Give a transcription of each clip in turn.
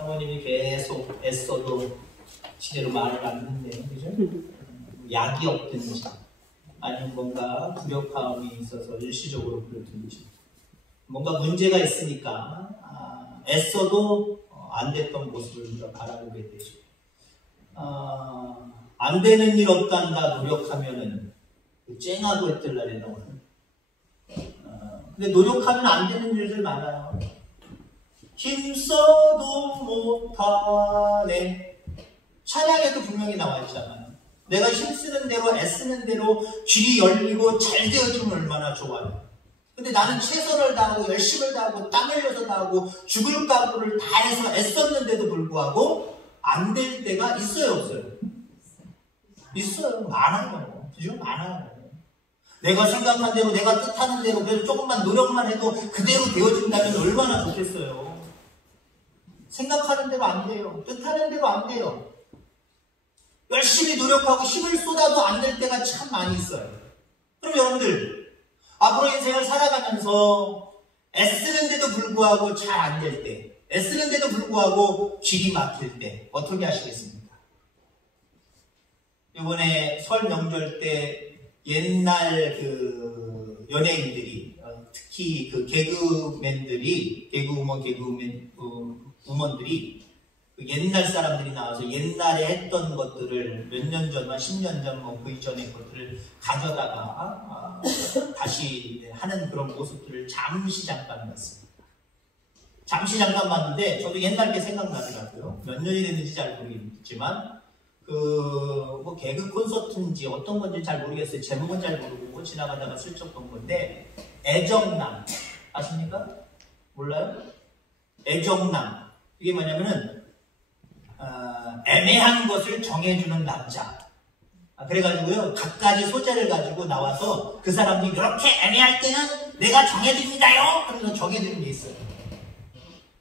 사모님이 계속 애써도 제대로 말을 안 듣네요. 그죠? 약이 없든지 아니면 뭔가 부력함이 있어서 일시적으로 그렇든지 뭔가 문제가 있으니까 애써도 안 됐던 모습을 우리가 바라보게 되죠. 안 되는 일 없단다 노력하면은 쨍하고 뜰 날이 나오는. 근데 노력하면 안 되는 일들 많아요. 힘써도 못하네. 찬양에도 분명히 나와 있잖아요. 내가 힘쓰는 대로 애쓰는 대로 길이 열리고 잘 되어주면 얼마나 좋아요. 근데 나는 최선을 다하고 열심을 다하고 땀 흘려서 다하고 죽을 각오를 다해서 애썼는데도 불구하고 안 될 때가 있어요, 없어요? 있어요. 많아요. 그죠? 많아요. 내가 생각한 대로, 내가 뜻하는 대로, 그래서 조금만 노력만 해도 그대로 되어진다면 얼마나 좋겠어요. 생각하는 대로 안 돼요. 뜻하는 대로 안 돼요. 열심히 노력하고 힘을 쏟아도 안 될 때가 참 많이 있어요. 그럼 여러분들, 앞으로 인생을 살아가면서 애쓰는데도 불구하고 잘 안 될 때, 애쓰는데도 불구하고 길이 막힐 때, 어떻게 하시겠습니까? 이번에 설 명절 때 옛날 그 연예인들이, 특히 그 우먼들이 그 옛날 사람들이 나와서 옛날에 했던 것들을 몇 년 전, 10년 전, 그 이전의 것들을 가져다가 다시 하는 그런 모습들을 잠시 잠깐 봤습니다. 잠시 잠깐 봤는데 저도 옛날 게 생각나더라고요. 몇 년이 됐는지 잘 모르겠지만 뭐 개그 콘서트인지 어떤 건지 잘 모르겠어요. 제목은 잘 모르고 지나가다가 슬쩍 본 건데 애정남 아십니까? 몰라요? 애정남 이게 뭐냐면은 애매한 것을 정해주는 남자. 그래가지고요 갖가지 소재를 가지고 나와서 그 사람들이 이렇게 애매할 때는 내가 정해드립니다요. 그러면서 정해드리는 게 있어요.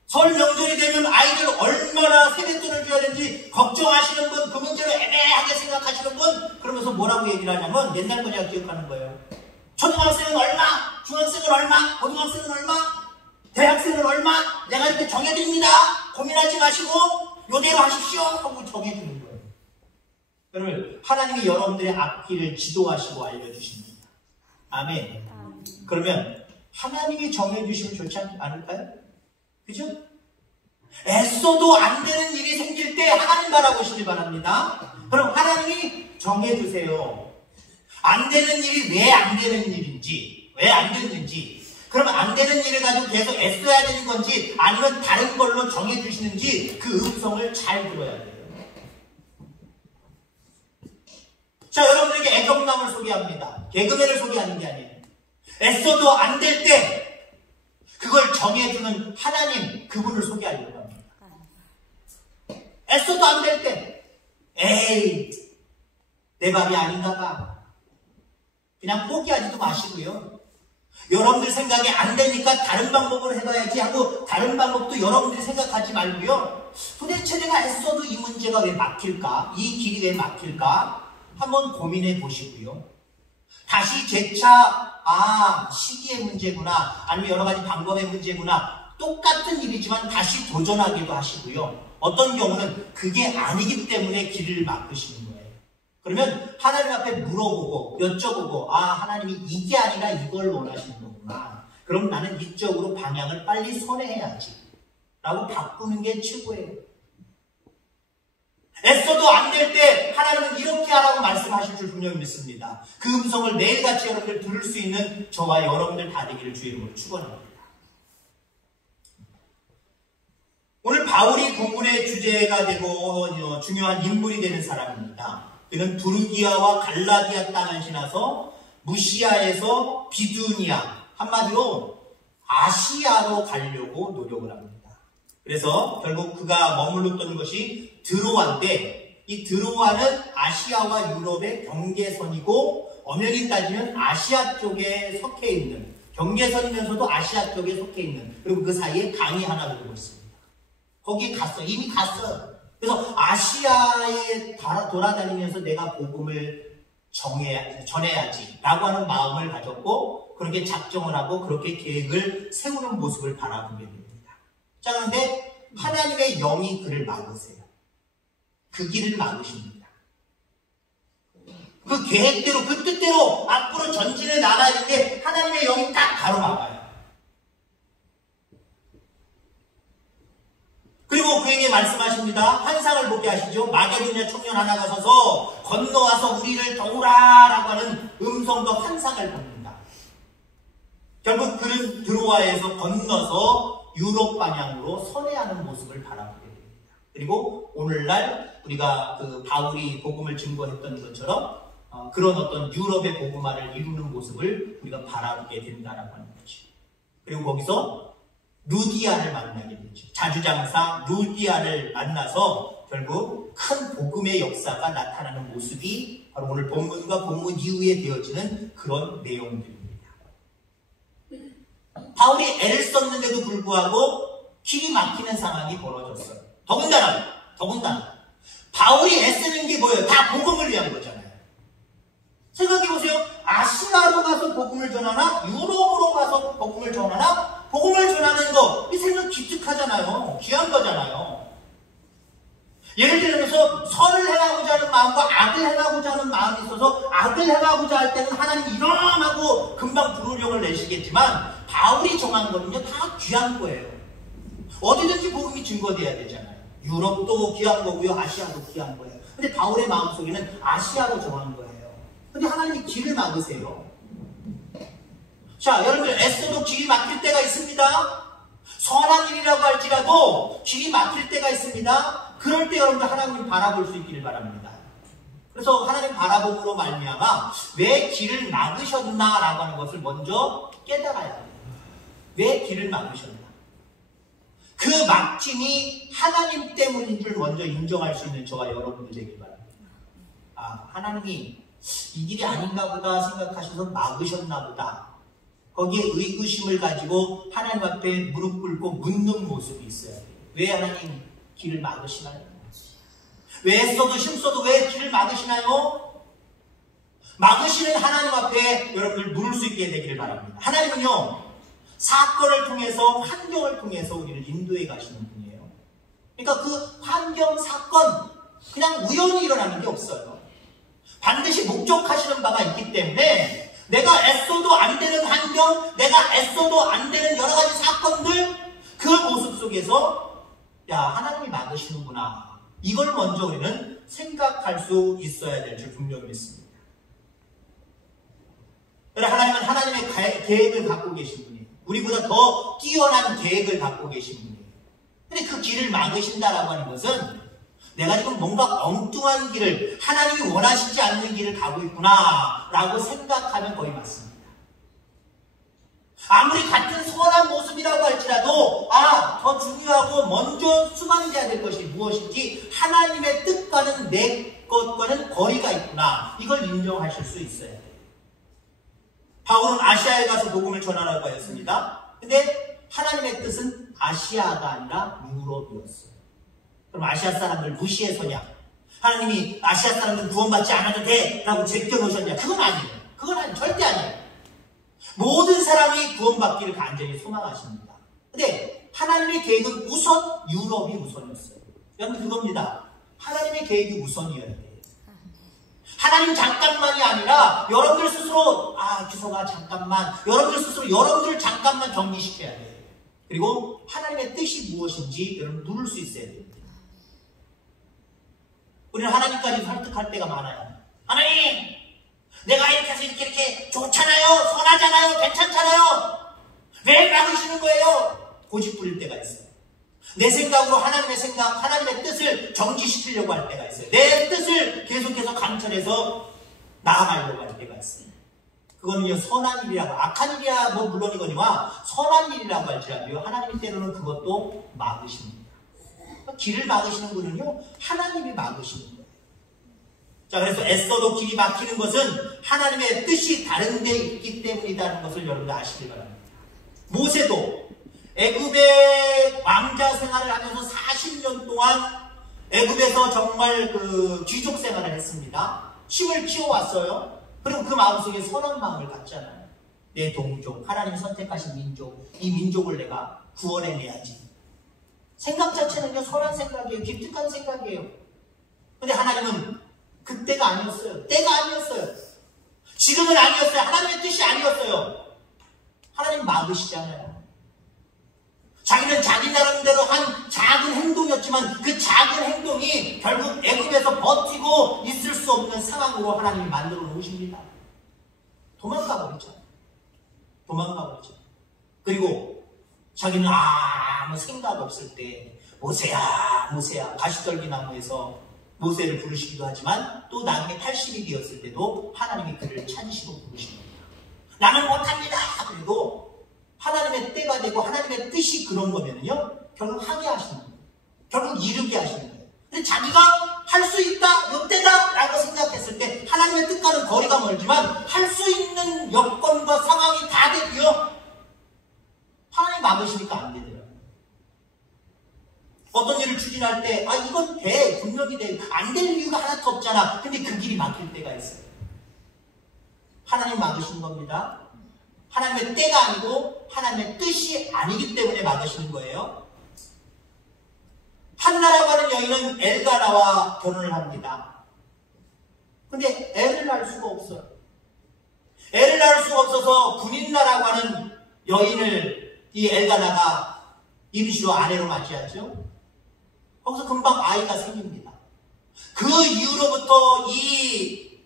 설 명절이 되면 아이들 얼마나 세뱃돈을 줘야 되는지 걱정하시는 분, 그 문제를 애매하게 생각하시는 분, 그러면서 뭐라고 얘기를 하냐면 옛날 거 제가 기억하는 거예요. 초등학생은 얼마, 중학생은 얼마, 고등학생은 얼마, 대학생은 얼마, 내가 이렇게 정해드립니다. 고민하지 마시고 요대로 하십시오 하고 정해주는 거예요. 그러면 하나님이 여러분들의 앞길을 지도하시고 알려주십니다. 아멘. 그러면 하나님이 정해주시면 좋지 않을까요? 그죠? 애써도 안 되는 일이 생길 때 하나님 바라보시길 바랍니다. 그럼 하나님이 정해주세요. 안 되는 일이 왜 안 되는 일인지, 왜 안 되는지, 그럼 안 되는 일을 가지고 계속 애써야 되는 건지 아니면 다른 걸로 정해주시는지 그 음성을 잘 들어야 돼요. 자, 여러분에게 애정남을 소개합니다. 개그맨을 소개하는 게 아니에요. 애써도 안 될 때 그걸 정해주는 하나님, 그분을 소개하려고 합니다. 애써도 안 될 때, 에이, 내 밥이 아닌가 봐. 그냥 포기하지도 마시고요. 여러분들 생각이 안 되니까 다른 방법을 해봐야지 하고 다른 방법도 여러분들이 생각하지 말고요. 도대체 내가 애써도 이 문제가 왜 막힐까? 이 길이 왜 막힐까? 한번 고민해 보시고요. 다시 재차 시기의 문제구나 아니면 여러 가지 방법의 문제구나 똑같은 일이지만 다시 도전하기도 하시고요. 어떤 경우는 그게 아니기 때문에 길을 막으시는 거예요. 그러면 하나님 앞에 물어보고 여쭤보고 하나님이 이게 아니라 이걸 원하시는 거구나. 그럼 나는 이쪽으로 방향을 빨리 선회해야지 라고 바꾸는 게 최고예요. 애써도 안 될 때 하나님은 이렇게 하라고 말씀하실 줄 분명히 믿습니다. 그 음성을 매일같이 여러분들 들을 수 있는 저와 여러분들 다 되기를 주의 이름으로 축원합니다. 오늘 바울이 본문의 주제가 되고 중요한 인물이 되는 사람입니다. 그는 두르기아와 갈라디아 땅을 지나서 무시아에서 비두니아, 한마디로 아시아로 가려고 노력을 합니다. 그래서 결국 그가 머물렀던 것이 드로아인데 이 드로아는 아시아와 유럽의 경계선이고 엄연히 따지면 아시아 쪽에 속해 있는 경계선이면서도 아시아 쪽에 속해 있는 그리고 그 사이에 강이 하나 흐르고 있습니다. 거기에 갔어요. 이미 갔어요. 그래서 아시아에 돌아다니면서 내가 복음을 전해야지 라고 하는 마음을 가졌고 그렇게 작정을 하고 그렇게 계획을 세우는 모습을 바라보게 됩니다. 자, 그런데 하나님의 영이 그를 막으세요. 그 길을 막으십니다. 그 계획대로, 그 뜻대로 앞으로 전진해 나가야 되는데 하나님의 영이 딱 가로막아요. 그리고 그에게 말씀하십니다. 환상을 보게 하시죠. 마게도냐 청년 하나가 서서 건너와서 우리를 도우라라고 하는 음성과 환상을 봅니다. 결국 그는 드로아에서 건너서 유럽 방향으로 선회하는 모습을 바라보게 됩니다. 그리고 오늘날 우리가 그 바울이 복음을 증거했던 것처럼 그런 어떤 유럽의 복음화를 이루는 모습을 우리가 바라보게 된다라고 하는 거죠. 그리고 거기서 루디아를 만나게 되죠. 자주장사 루디아를 만나서 결국 큰 복음의 역사가 나타나는 모습이 바로 오늘 본문과 본문 이후에 되어지는 그런 내용들입니다. 바울이 애를 썼는데도 불구하고 길이 막히는 상황이 벌어졌어요. 더군다나 바울이 애쓰는 게 뭐예요? 다 복음을 위한 거잖아요. 생각해보세요. 아시아로 가서 복음을 전하나 유럽으로 가서 복음을 전하나 복음을 전하는 거, 이 생각 기특하잖아요. 귀한 거잖아요. 예를 들어서 선을 행하고자 하는 마음과 악을 행하고자 하는 마음이 있어서 악을 행하고자 할 때는 하나님 이런 하고 금방 불호령을 내시겠지만 바울이 정한 거는요 다 귀한 거예요. 어디든지 복음이 증거돼야 되잖아요. 유럽도 귀한 거고요. 아시아도 귀한 거예요. 근데 바울의 마음속에는 아시아로 정한 거예요. 근데 하나님이 길을 막으세요. 자, 여러분들 애써도 길이 막힐 때가 있습니다. 선한 일이라고 할지라도 길이 막힐 때가 있습니다. 그럴 때 여러분들 하나님 바라볼 수 있기를 바랍니다. 그래서 하나님 바라봄으로 말미암아 왜 길을 막으셨나라고 하는 것을 먼저 깨달아야 돼요. 왜 길을 막으셨나? 그 막힘이 하나님 때문인 줄 먼저 인정할 수 있는 저와 여러분들 되길 바랍니다. 아, 하나님이 이 길이 아닌가 보다 생각하셔서 막으셨나 보다. 거기에 의구심을 가지고 하나님 앞에 무릎 꿇고 묻는 모습이 있어요. 왜 하나님 길을 막으시나요? 왜 애써도 힘써도 왜 길을 막으시나요? 막으시는 하나님 앞에 여러분들 물을 수 있게 되기를 바랍니다. 하나님은요 사건을 통해서 환경을 통해서 우리를 인도해 가시는 분이에요. 그러니까 그 환경 사건 그냥 우연히 일어나는 게 없어요. 반드시 목적하시는 바가 있기 때문에 내가 애써도 안 되는 환경, 내가 애써도 안 되는 여러 가지 사건들, 그 모습 속에서 야, 하나님이 막으시는구나. 이걸 먼저 우리는 생각할 수 있어야 될 줄 분명히 믿습니다. 하나님은 하나님의 계획을 갖고 계신 분이에요. 우리보다 더 뛰어난 계획을 갖고 계신 분이에요. 근데 그 길을 막으신다라고 하는 것은 내가 지금 뭔가 엉뚱한 길을, 하나님이 원하시지 않는 길을 가고 있구나 라고 생각하면 거의 맞습니다. 아무리 같은 선한 모습이라고 할지라도 더 중요하고 먼저 수반돼야 될 것이 무엇인지 하나님의 뜻과는 내 것과는 거리가 있구나, 이걸 인정하실 수 있어야 돼요. 바울은 아시아에 가서 복음을 전하라고 하였습니다. 근데 하나님의 뜻은 아시아가 아니라 유럽이었어요. 그럼 아시아 사람들 무시해서냐? 하나님이 아시아 사람들 구원받지 않아도 돼 라고 제껴놓으셨냐? 그건 아니에요. 절대 아니에요. 모든 사람이 구원받기를 간절히 소망하십니다. 근데 하나님의 계획은 우선 유럽이 우선이었어요. 여러분 그겁니다. 하나님의 계획이 우선이어야 돼요. 하나님 잠깐만이 아니라 여러분들 스스로 기소가 잠깐만, 여러분들 스스로 여러분들 잠깐만 정리시켜야 돼요. 그리고 하나님의 뜻이 무엇인지 여러분 누를 수 있어야 돼요. 우리는 하나님까지 설득할 때가 많아요. 하나님, 내가 이렇게 해서 이렇게 좋잖아요, 선하잖아요, 괜찮잖아요. 왜 막으시는 거예요? 고집 부릴 때가 있어요. 내 생각으로 하나님의 생각, 하나님의 뜻을 정지시키려고 할 때가 있어요. 내 뜻을 계속해서 감춰내서 나아가려고 할 때가 있어요. 그거는요, 선한 일이라고, 악한 일이야 뭐 물론이거니와 선한 일이라고 할지라도요, 하나님이 때로는 그것도 막으십니다. 길을 막으시는 분은요, 하나님이 막으시는 거예요. 자, 그래서 애써도 길이 막히는 것은 하나님의 뜻이 다른 데 있기 때문이라는 것을 여러분들 아시길 바랍니다. 모세도 애굽의 왕자 생활을 하면서 40년 동안 애굽에서 정말 그 귀족 생활을 했습니다. 힘을 키워왔어요. 그리고 그 마음속에 선한 마음을 갖잖아요. 내 동족, 하나님이 선택하신 민족, 이 민족을 내가 구원해내야지. 생각 자체는요, 선한 생각이에요. 기특한 생각이에요. 근데 하나님은 그때가 아니었어요. 때가 아니었어요. 지금은 아니었어요. 하나님의 뜻이 아니었어요. 하나님 막으시잖아요. 자기는 자기 나름대로 한 작은 행동이었지만 그 작은 행동이 결국 애굽에서 버티고 있을 수 없는 상황으로 하나님이 만들어 놓으십니다. 도망가 버리죠. 도망가 버리죠. 그리고 자기는 아무 생각 없을 때 모세야 모세야 가시떨기 나무에서 모세를 부르시기도 하지만 또 나중에 80이 되었을 때도 하나님이 그를 찾으시고 부르십니다. 나는 못합니다. 그리고 하나님의 때가 되고 하나님의 뜻이 그런 거면요 결국 하게 하시는 거예요. 결국 이루게 하시는 거예요. 근데 자기가 할 수 있다, 이때다 라고 생각했을 때 하나님의 뜻과는 거리가 멀지만 할 수 있는 여건과 상황이 다 되고요 하나님 막으시니까 안 되더라고요. 어떤 일을 추진할 때 이건 돼, 분명히 돼. 안 될 이유가 하나도 없잖아. 근데 그 길이 막힐 때가 있어요. 하나님 막으시는 겁니다. 하나님의 때가 아니고 하나님의 뜻이 아니기 때문에 막으시는 거예요. 한나라고 하는 여인은 엘가나와 결혼을 합니다. 근데 애를 낳을 수가 없어요. 애를 낳을 수가 없어서 분인나라고 하는 여인을 이 엘가나가 임시로 아내로 맞이하죠. 거기서 금방 아이가 생깁니다. 그 이후로부터 이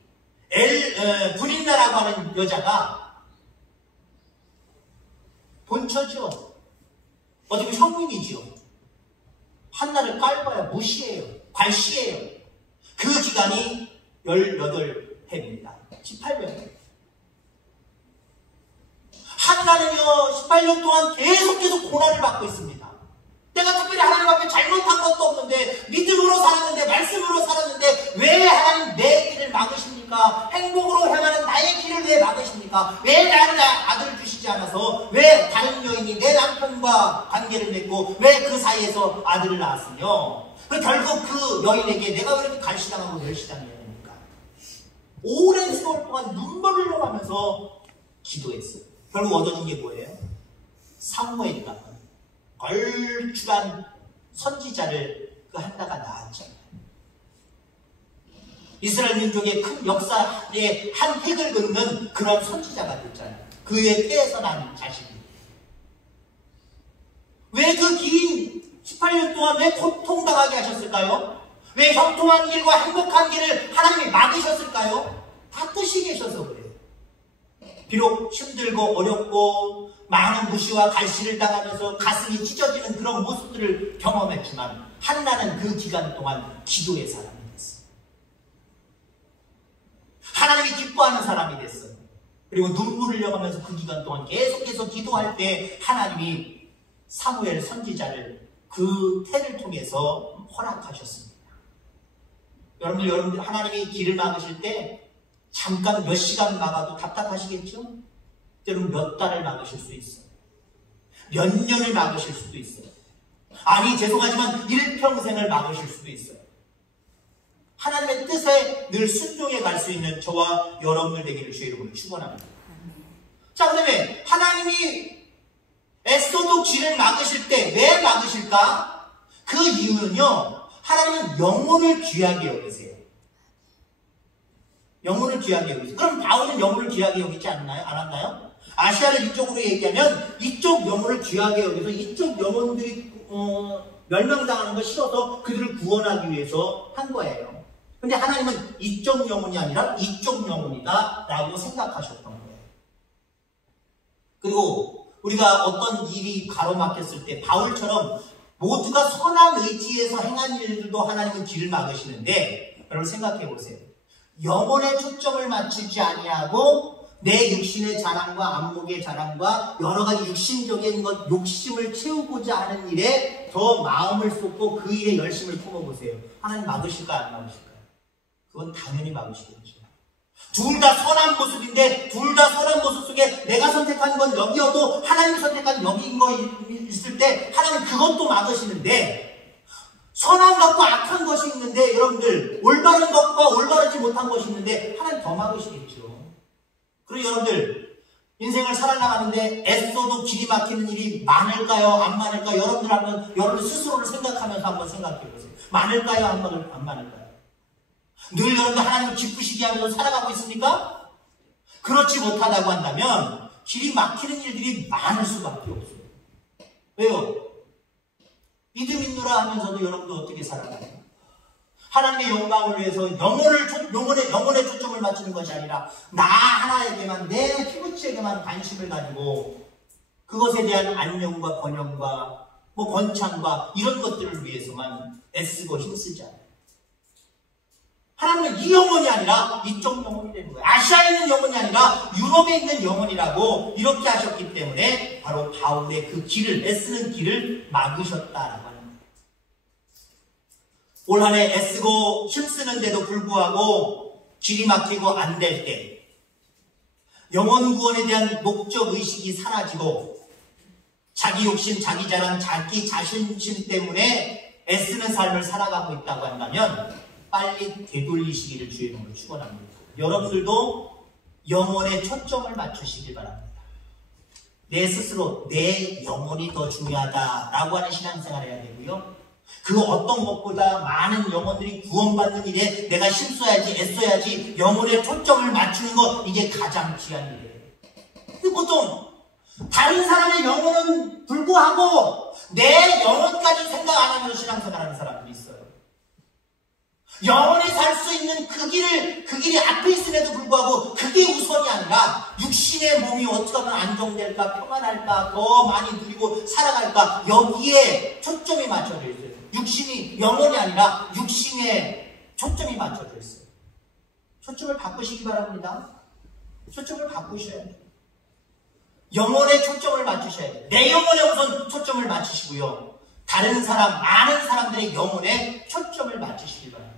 분인나라고 하는 여자가 본처죠. 어떻게 보면 형님이죠. 한나를 깔봐야 무시해요. 괄시해요. 그 기간이 18해입니다. 18년. 한나는요 18년 동안 계속 고난을 받고 있습니다. 내가 특별히 하나님 앞에 잘못한 것도 없는데 믿음으로 살았는데 말씀으로 살았는데 왜 하나님 내 길을 막으십니까? 행복으로 향하는 나의 길을 왜 막으십니까? 왜 나는 아들을 주시지 않아서 왜 다른 여인이 내 남편과 관계를 맺고 왜 그 사이에서 아들을 낳았으며 결국 그 여인에게 내가 왜 이렇게 갈시당하고 멸시당해야 됩니까? 오랜 세월 동안 눈물을 흘려가면서 기도했어요. 결국 얻어진 게 뭐예요? 사무엘이다. 걸출한 선지자를 그 한나가 낳았잖아요. 이스라엘 민족의 큰 역사의 한 획을 긋는 그런 선지자가 됐잖아요. 그의 폐에서 난 자식이. 왜 그 긴 18년 동안 왜 고통당하게 하셨을까요? 왜 형통한 길과 행복한 길을 하나님이 막으셨을까요? 다 뜻이 계셔서 그래요. 비록 힘들고 어렵고 많은 무시와 갈시를 당하면서 가슴이 찢어지는 그런 모습들을 경험했지만 한나는 그 기간 동안 기도의 사람이 됐어요. 하나님이 기뻐하는 사람이 됐어요. 그리고 눈물을 흘려가면서 그 기간 동안 계속해서 기도할 때 하나님이 사무엘 선지자를 그 태를 통해서 허락하셨습니다. 여러분들 하나님이 길을 막으실 때 잠깐 몇 시간 막아도 답답하시겠죠? 때로는 몇 달을 막으실 수 있어요. 몇 년을 막으실 수도 있어요. 아니 죄송하지만 일평생을 막으실 수도 있어요. 하나님의 뜻에 늘 순종해 갈 수 있는 저와 여러분들 되기를 주의 이름으로 축원합니다. 자, 그 다음에 하나님이 애써도 길을 막으실 때 왜 막으실까? 그 이유는요, 하나님은 영혼을 귀하게 여기세요. 영혼을 귀하게 여기세요. 그럼 바울은 영혼을 귀하게 여기지 않았나요? 아시아를 이쪽으로 얘기하면 이쪽 영혼을 귀하게 여기서 이쪽 영혼들이 멸망당하는 거 싫어서 그들을 구원하기 위해서 한 거예요. 근데 하나님은 이쪽 영혼이 아니라 이쪽 영혼이다 라고 생각하셨던 거예요. 그리고 우리가 어떤 일이 가로막혔을 때 바울처럼 모두가 선한 의지에서 행한 일들도 하나님은 길을 막으시는데 여러분 생각해 보세요. 영혼의 초점을 맞추지 아니하고 내 육신의 자랑과 안목의 자랑과 여러 가지 육신적인 것, 욕심을 채우고자 하는 일에 더 마음을 쏟고 그 일에 열심을 품어보세요. 하나님 막으실까 안 막으실까요? 그건 당연히 막으시겠죠. 둘 다 선한 모습인데 둘 다 선한 모습 속에 내가 선택한 건 여기여도 하나님 선택한 여기인 거 있을 때 하나님 그것도 막으시는데 선한 것과 악한 것이 있는데 여러분들 올바른 것과 올바르지 못한 것이 있는데 하나님 더 막으시겠죠. 그리고 여러분들 인생을 살아나가는데 애써도 길이 막히는 일이 많을까요? 안 많을까요? 여러분들 한번 여러분 스스로를 생각하면서 한번 생각해 보세요. 많을까요? 안 많을까요? 늘 여러분들 하나님을 기쁘시게 하면서 살아가고 있습니까? 그렇지 못하다고 한다면 길이 막히는 일들이 많을 수밖에 없어요. 왜요? 믿음 있노라 하면서도 여러분들 어떻게 살아가요? 하나님의 영광을 위해서 영혼의 초점을 맞추는 것이 아니라 나 하나에게만, 내 피부치에게만 관심을 가지고 그것에 대한 안녕과 번영과 번창과 이런 것들을 위해서만 애쓰고 힘쓰지 않아요. 하나님은 이 영혼이 아니라 이쪽 영혼이 되는 거예요. 아시아에 있는 영혼이 아니라 유럽에 있는 영혼이라고 이렇게 하셨기 때문에 바로 바울의 그 길을, 애쓰는 길을 막으셨다라고 합니다. 올 한 해 애쓰고 힘쓰는데도 불구하고 길이 막히고 안 될 때 영혼 구원에 대한 목적 의식이 사라지고 자기 욕심, 자기 자랑, 자기 자신심 때문에 애쓰는 삶을 살아가고 있다고 한다면 빨리 되돌리시기를 주의 이름으로 축원합니다. 여러분들도 영혼에 초점을 맞추시길 바랍니다. 내 스스로 내 영혼이 더 중요하다라고 하는 신앙생활을 해야 되고요. 그 어떤 것보다 많은 영혼들이 구원받는 일에 내가 힘써야지, 애써야지, 영혼에 초점을 맞추는 것, 이게 가장 귀한 일이에요. 근데 보통 다른 사람의 영혼은 불구하고 내 영혼까지 생각 안 하면서 신앙생활하는 사람들이 있어요. 영원히 살 수 있는 그 길이 앞에 있음에도 불구하고 그게 우선이 아니라 육신의 몸이 어떻게 하면 안정될까, 평안할까, 더 많이 누리고 살아갈까, 여기에 초점이 맞춰져 있어요. 육신이 영혼이 아니라 육신에 초점이 맞춰져 있어요. 초점을 바꾸시기 바랍니다. 초점을 바꾸셔야 돼요. 영혼에 초점을 맞추셔야 돼요. 내 영혼에 우선 초점을 맞추시고요. 다른 사람, 많은 사람들의 영혼에 초점을 맞추시기 바랍니다.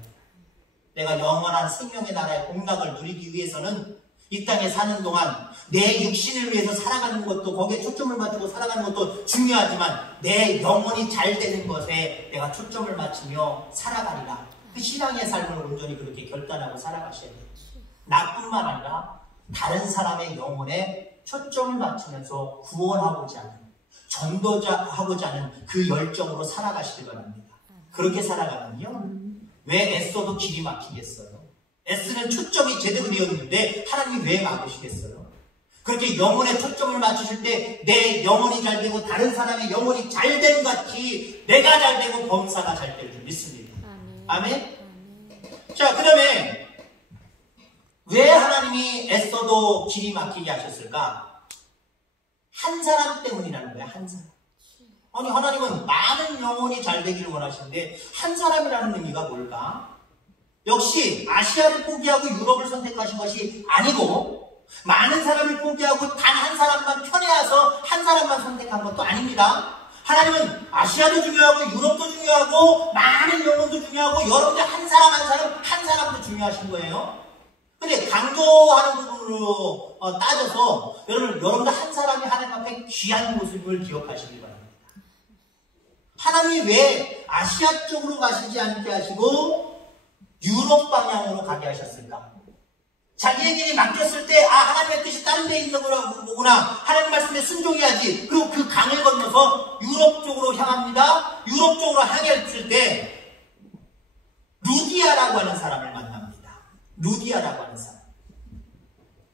내가 영원한 생명의 나라의 공락을 누리기 위해서는 이 땅에 사는 동안 내 육신을 위해서 살아가는 것도, 거기에 초점을 맞추고 살아가는 것도 중요하지만 내 영혼이 잘 되는 것에 내가 초점을 맞추며 살아가리라. 그 신앙의 삶을 온전히 그렇게 결단하고 살아가셔야 돼요. 나뿐만 아니라 다른 사람의 영혼에 초점을 맞추면서 구원하고자 하는, 전도자하고자 하는 그 열정으로 살아가시길 바랍니다. 그렇게 살아가면요, 왜 애써도 길이 막히겠어요? 애쓰는 초점이 제대로 되었는데 하나님이 왜 막으시겠어요? 그렇게 영혼에 초점을 맞추실 때 내 영혼이 잘 되고 다른 사람의 영혼이 잘 된 같이 내가 잘 되고 범사가 잘 될 줄 믿습니다. 아멘? 자, 그 다음에 왜 하나님이 애써도 길이 막히게 하셨을까? 한 사람 때문이라는 거야. 한 사람. 아니, 하나님은 많은 영혼이 잘 되기를 원하시는데 한 사람이라는 의미가 뭘까? 역시 아시아를 포기하고 유럽을 선택하신 것이 아니고 많은 사람을 포기하고 단 한 사람만 편애해서 한 사람만 선택한 것도 아닙니다. 하나님은 아시아도 중요하고 유럽도 중요하고 많은 영혼도 중요하고 여러분들 한 사람도 중요하신 거예요. 근데 강조하는 부분으로 따져서 여러분들 한 사람이 하나님 앞에 귀한 모습을 기억하시기 바랍니다. 하나님이 왜 아시아 쪽으로 가시지 않게 하시고 유럽 방향으로 가게 하셨을까? 자기의 길이 맡겼을 때 하나님의 뜻이 다른 데 있는 거구나, 하나님 말씀에 순종해야지. 그리고 그 강을 건너서 유럽 쪽으로 향합니다. 유럽 쪽으로 향했을 때 루디아라고 하는 사람을 만납니다. 루디아라고 하는 사람.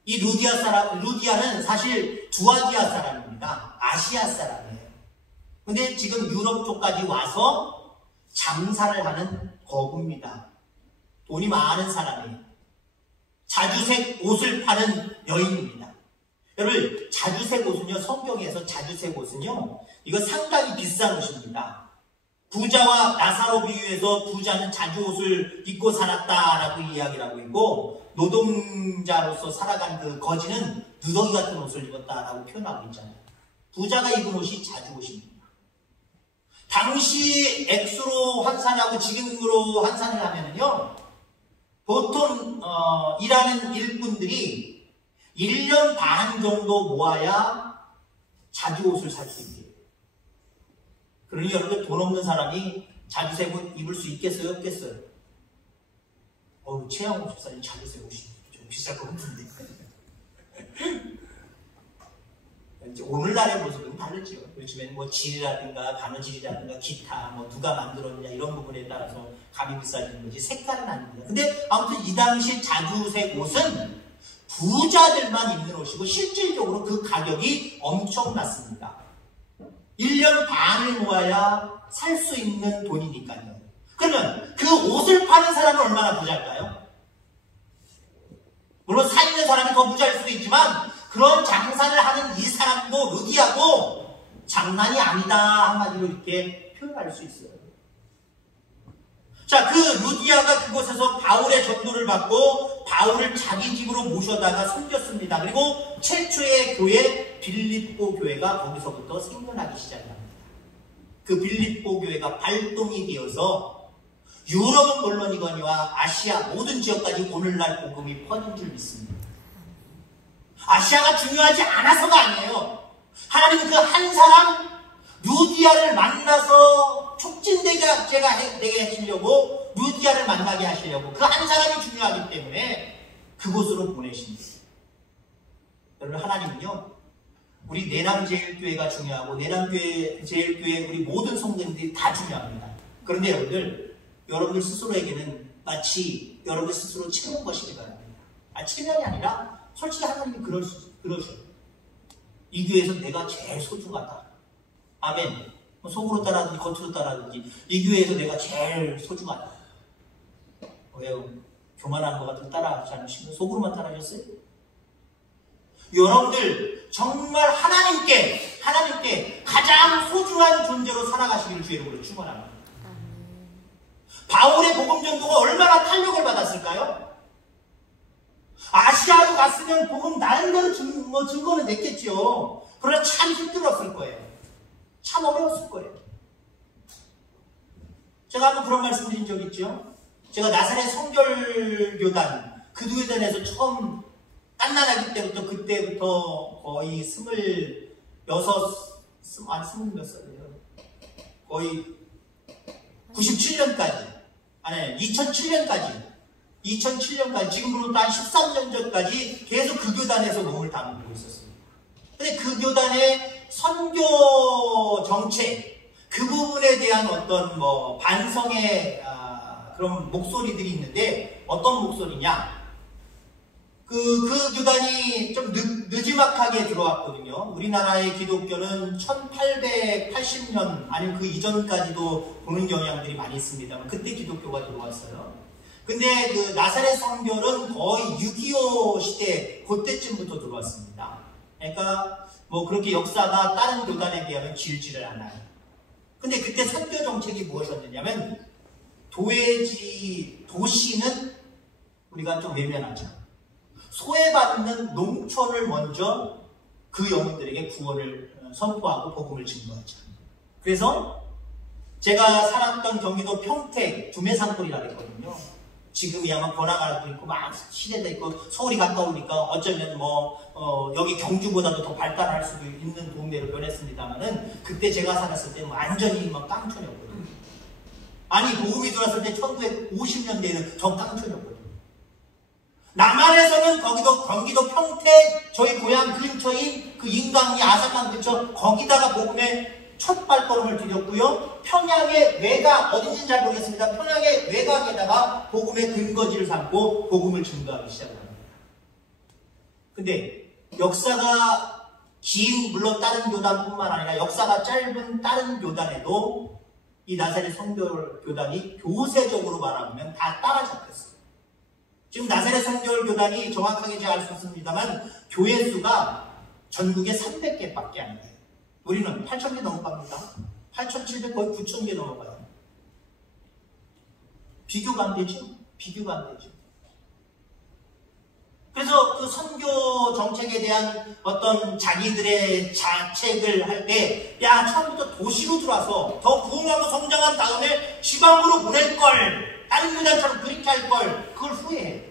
이 루디아는 사실 두아디아 사람입니다. 아시아 사람이에요. 근데 지금 유럽 쪽까지 와서 장사를 하는 거부입니다. 돈이 많은 사람이에요. 자주색 옷을 파는 여인입니다. 여러분, 자주색 옷은요, 성경에서 자주색 옷은요, 이거 상당히 비싼 옷입니다. 부자와 나사로 비유해서 부자는 자주 옷을 입고 살았다라고 이야기를 하고 있고, 노동자로서 살아간 그 거지는 누더기 같은 옷을 입었다라고 표현하고 있잖아요. 부자가 입은 옷이 자주 옷입니다. 당시 액수로 환산하고 지금으로 환산을 하면요, 보통 일하는 일꾼들이 1년 반 정도 모아야 자주 옷을 살 수 있게. 그러니 여러분, 돈 없는 사람이 자주색 옷 입을 수 있겠어요? 없겠어요? 최양욱 집사님 자주색 옷이 좀 비쌀 것 같은데. 이제 오늘날의 모습은 다르죠. 요즘에는 뭐 질이라든가 바느질이라든가 기타 뭐 누가 만들었냐 이런 부분에 따라서 값이 비싸지는 거지 색깔은 아닙니다. 근데 아무튼 이 당시 자주색 옷은 부자들만 입는 옷이고 실질적으로 그 가격이 엄청났습니다. 1년 반을 모아야 살 수 있는 돈이니까요. 그러면 그 옷을 파는 사람은 얼마나 부자일까요? 물론 사 있는 사람이 더 부자일 수도 있지만 그런 장사를 하는 이 사람도 루디아도 장난이 아니다 한마디로 이렇게 표현할 수 있어요. 자, 그 루디아가 그곳에서 바울의 전도를 받고 바울을 자기 집으로 모셔다가 섬겼습니다. 그리고 최초의 교회 빌립보 교회가 거기서부터 생겨나기 시작합니다. 그 빌립보 교회가 발동이 되어서 유럽은 물론이거니와 아시아 모든 지역까지 오늘날 복음이 퍼진 줄 믿습니다. 아시아가 중요하지 않아서가 아니에요. 하나님은 그 한 사람 루디아를 만나서 촉진되게 되게 하시려고 루디아를 만나게 하시려고 그 한 사람이 중요하기 때문에 그곳으로 보내십니다. 여러분 하나님은요 우리 내남제일교회가 중요하고 내남제일교회 우리 모든 성도님들이 다 중요합니다. 그런데 여러분들 스스로에게는 마치 여러분 스스로 채운 것이기 바랍니다. 체면이 아니라 솔직히 하나님이 그러셔요. 이 교회에서 내가 제일 소중하다. 아멘. 속으로 따라하든지 겉으로 따라하든지 이 교회에서 내가 제일 소중하다. 왜요? 교만한 것 같은 따라하지 않으시면 속으로만 따라하셨어요? 여러분들 정말 하나님께 가장 소중한 존재로 살아가시기를 주의 이름으로 축원합니다. 바울의 복음 전도가 얼마나 탄력을 받았을까요? 아시아로 갔으면 복음 나름대로 증거는 냈겠죠. 그러나 참 힘들었을 거예요. 참 어려웠을 거예요. 제가 한번 그런 말씀 드린 적 있죠. 제가 나사렛 성결교단 그 교단에서 처음 갓난아기 때부터 그때부터 거의 26, 몇 살이에요? 거의 97년까지 아니 2007년까지 지금으로부터 한 13년 전까지 계속 그 교단에서 몸을 담고 있었습니다. 근데 그 교단의 선교 정책 그 부분에 대한 어떤 뭐 반성의 그런 목소리들이 있는데 어떤 목소리냐? 그 교단이 좀 느지막하게 들어왔거든요. 우리나라의 기독교는 1880년 아니면 그 이전까지도 보는 경향들이 많이 있습니다만 그때 기독교가 들어왔어요. 근데 그 나사렛 성결은 거의 6.25 시대 그때쯤부터 들어왔습니다. 그러니까 뭐 그렇게 역사가 다른 교단에 비하면 길지를 않아요. 근데 그때 선교 정책이 무엇이었느냐면 도시는 우리가 좀 외면하자. 소외받는 농촌을 먼저 그 영혼들에게 구원을 선포하고 복음을 증거하자. 그래서 제가 살았던 경기도 평택 두메산골이라 그랬거든요. 지금이 아마 번화가도 있고 막 시대도 있고 서울이 가까우니까 어쩌면 여기 경주보다도 더 발달할 수도 있는 동네로 변했습니다만은 그때 제가 살았을 때는 완전히 막 깡촌이었거든요. 아니 복음이 들어왔을 때 1950년대에는 더 깡촌이었거든요. 남한에서는 경기도 평택 저희 고향 근처인 그 인강리 아산강 근처 거기다가 복음의 첫 발걸음을 디뎠고요. 평양의 외곽 어딘지는 잘 모르겠습니다. 평양의 외곽에다가 복음의 근거지를 삼고 복음을 증거하기 시작을 합니다. 근데 역사가 긴 물론 다른 교단뿐만 아니라 역사가 짧은 다른 교단에도 이 나사렛 성결교단이 교세적으로 말하면 다 따라잡혔어요. 지금 나사렛 성결교단이 정확하게 제가 알 수 없습니다만 교회 수가 전국에 300개밖에 안 돼요. 우리는 8,000개 넘어갑니다. 8,700 거의 9,000개 넘어가요. 비교가 안 되죠? 비교가 안 되죠. 그래서 그 선교 정책에 대한 어떤 자기들의 자책을 할 때, 야, 처음부터 도시로 들어와서 더 부흥하고 성장한 다음에 지방으로 보낼걸, 다른 교단처럼 그렇게 할걸, 그걸 후회해요.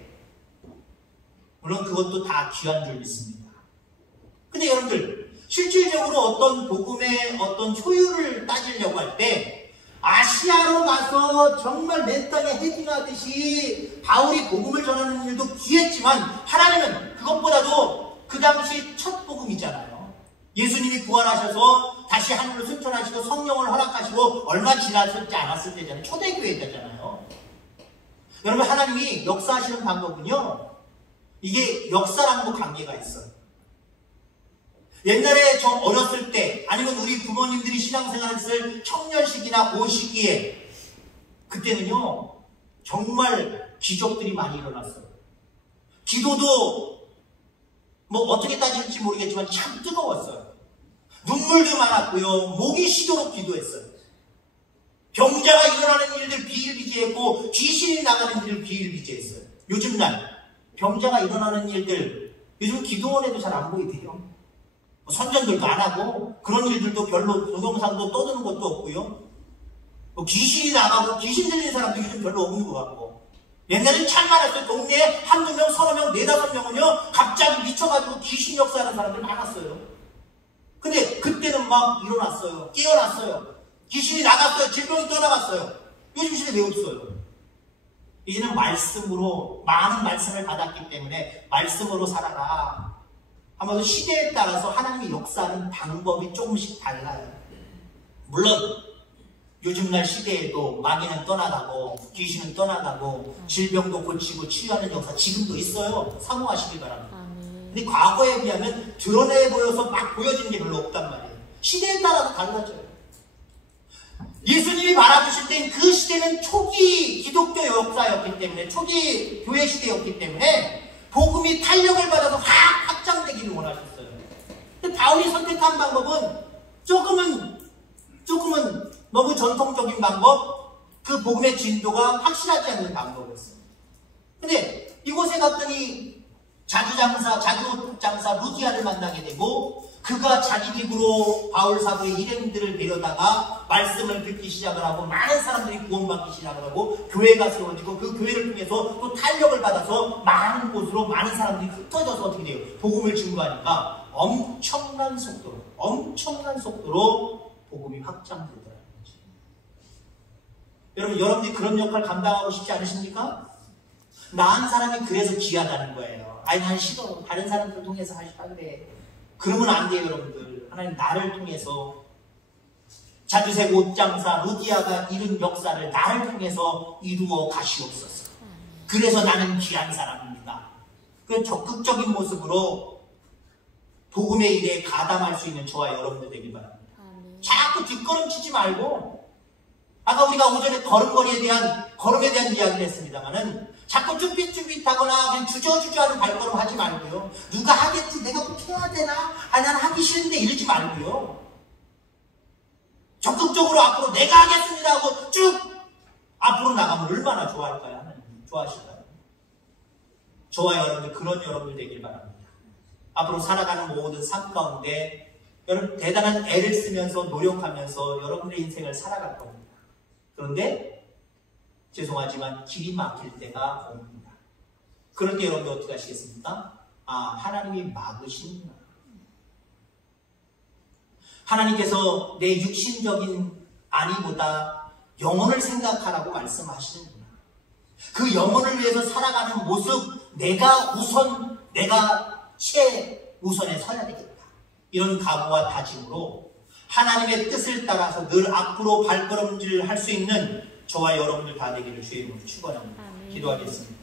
물론 그것도 다 귀한 줄 믿습니다. 근데 여러분들, 실질적으로 어떤 복음의 어떤 효율을 따지려고 할 때, 아시아로 가서 정말 맨 땅에 헤딩하듯이 바울이 복음을 전하는 일도 귀했지만 하나님은 그것보다도 그 당시 첫 복음이잖아요. 예수님이 부활하셔서 다시 하늘로 승천하시고 성령을 허락하시고 얼마 지나지 않았을 때잖아요. 초대교회 때잖아요. 여러분, 하나님이 역사하시는 방법은요, 이게 역사랑도 관계가 있어요. 옛날에 저 어렸을 때, 아니면 우리 부모님들이 신앙생활을 했을 청년시기나 그 시기에, 그때는요 정말 기적들이 많이 일어났어요. 기도도 뭐 어떻게 따질지 모르겠지만 참 뜨거웠어요. 눈물도 많았고요, 목이 쉬도록 기도했어요. 병자가 일어나는 일들 비일비재했고 귀신이 나가는 일들 비일비재했어요. 요즘 날 병자가 일어나는 일들 요즘 기도원에도 잘 안 보이대요. 선전들도 안 하고 그런 일들도 별로 동영상도 떠드는 것도 없고요. 귀신이 나가고 귀신 들리는 사람도 요즘 별로 없는 것 같고, 옛날엔 참 많았어요. 동네에 한두 명, 서너 명, 네다섯 명은요 갑자기 미쳐가지고 귀신 역사하는 사람들 많았어요. 근데 그때는 막 일어났어요. 깨어났어요. 귀신이 나갔어요. 질병이 떠나갔어요. 요즘 시대 왜 없어요? 이제는 말씀으로, 많은 말씀을 받았기 때문에 말씀으로 살아라. 아마도 시대에 따라서 하나님이 역사하는 방법이 조금씩 달라요. 물론 요즘 날 시대에도 마귀는 떠나가고 귀신은 떠나가고 질병도 고치고 치유하는 역사 지금도 있어요. 사모하시길 바랍니다. 근데 과거에 비하면 드러내 보여서 막 보여지는 게 별로 없단 말이에요. 시대에 따라서 달라져요. 예수님이 말아주실 땐 그 시대는 초기 기독교 역사였기 때문에, 초기 교회 시대였기 때문에 복음이 탄력을 받아서 확장되기를 원하셨어요. 근데 바울이 선택한 방법은 조금은 너무 전통적인 방법, 그 복음의 진도가 확실하지 않는 방법이었어요. 근데 이곳에 갔더니 자주장사 루디아를 만나게 되고, 그가 자기 집으로 바울 사도의 일행들을 데려다가 말씀을 듣기 시작을 하고 많은 사람들이 구원받기 시작을 하고 교회가 세워지고, 그 교회를 통해서 또 탄력을 받아서 많은 곳으로 많은 사람들이 흩어져서 어떻게 돼요? 복음을 증거하니까 엄청난 속도로 복음이 확장되더라고요. 여러분들이 그런 역할 감당하고 싶지 않으십니까? 나은 사람이 그래서 귀하다는 거예요. 아니, 난 싫어. 다른 사람들 통해서 하시라 그래. 그러면 안 돼요, 여러분들. 하나님 나를 통해서, 자주색 옷장사 루디아가 이룬 역사를 나를 통해서 이루어 가시옵소서. 그래서 나는 귀한 사람입니다. 그 적극적인 모습으로 복음의 일에 가담할 수 있는 저와 여러분들 되길 바랍니다. 자꾸 뒷걸음치지 말고, 아까 우리가 오전에 걸음에 대한 이야기를 했습니다만은, 자꾸 쭈삣쭈삣하거나 그냥 주저주저하는 발걸음 하지 말고요. 누가 하겠지? 내가 꼭 해야 되나? 아니, 난 하기 싫은데 이러지 말고요. 적극적으로 앞으로 내가 하겠습니다 하고 쭉 앞으로 나가면 얼마나 좋아할까요? 하나님 좋아하실까요? 저와 여러분들, 그런 여러분들 되길 바랍니다. 앞으로 살아가는 모든 삶 가운데 여러분 대단한 애를 쓰면서 노력하면서 여러분의 인생을 살아갈 겁니다. 그런데 죄송하지만 길이 막힐 때가 옵니다. 그럴 때 여러분들 어떻게 하시겠습니까? 하나님이 막으시는구나. 하나님께서 내 육신적인 안위보다 영혼을 생각하라고 말씀하시는구나. 그 영혼을 위해서 살아가는 모습, 내가 최우선에 서야 되겠다. 이런 각오와 다짐으로 하나님의 뜻을 따라서 늘 앞으로 발걸음질을 할 수 있는 저와 여러분들 다 되기를 주의 이름으로 축원합니다. 기도하겠습니다.